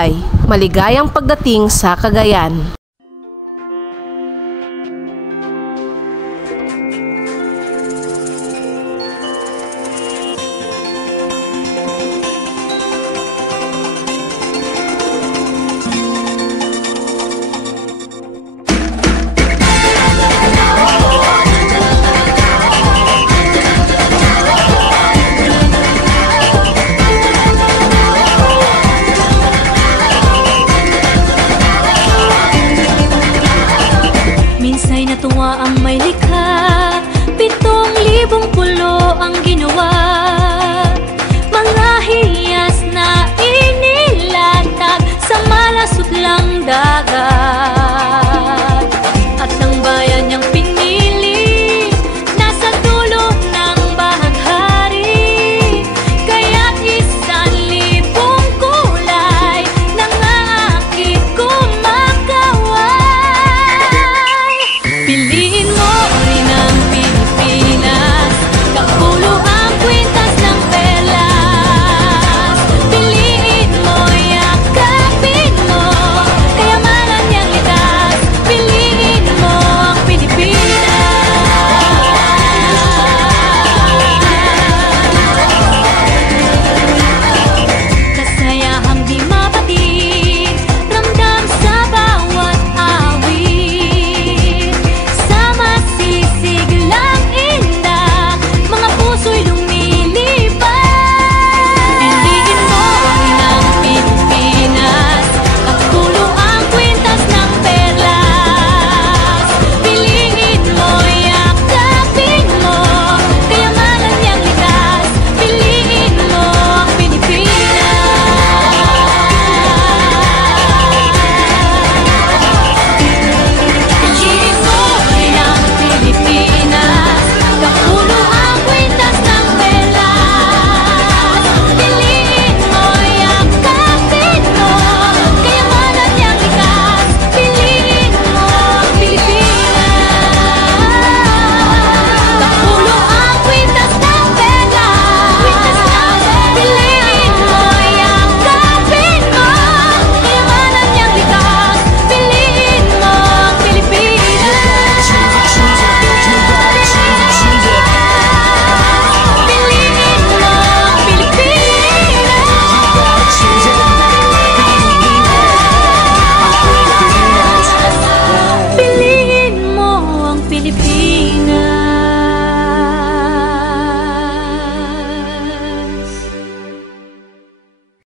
buhay. Maligayang pagdating sa Cagayan. Natuwa ang may likha, 7,000 pulo ang ginawa. Mga hiyas na inilatag sa malasutlang dagat. At ang bayan niyang pinili, nasa dulo ng bahaghari. Kaya't 1,000 kulay nang aakit kumakaway. Piliin mo rin ang Pilipinas, kapulo ang kwintas ng perlas. Piliin mo, yakapin mo, kayamanan niyang likas. Piliin mo ang Pilipinas. Kasayahang di mapatid, ramdam sa bawat awit. Sama sisiglang indah, mga puso'y lumilipad. Piliin mo rin ang Pilipinas, kapulo ang kwintas ng perlas. Piliin mo, yakapin mo, kayamanan niyang likas. Piliin mo ang Pilipinas. Piliin mo rin ang Pilipinas, kapulo ang kwintas ng perlas. Piliin mo, yakapin mo, kayamanan niyang likas. Piliin mo ang Pilipinas, kapulo ang kwintas ng perlas. Piliin mo, yakapin mo, kayamanan niyang likas. Piliin mo ang Pilipinas. Piliin mo ang Pilipinas. Piliin mo ang Pilipinas.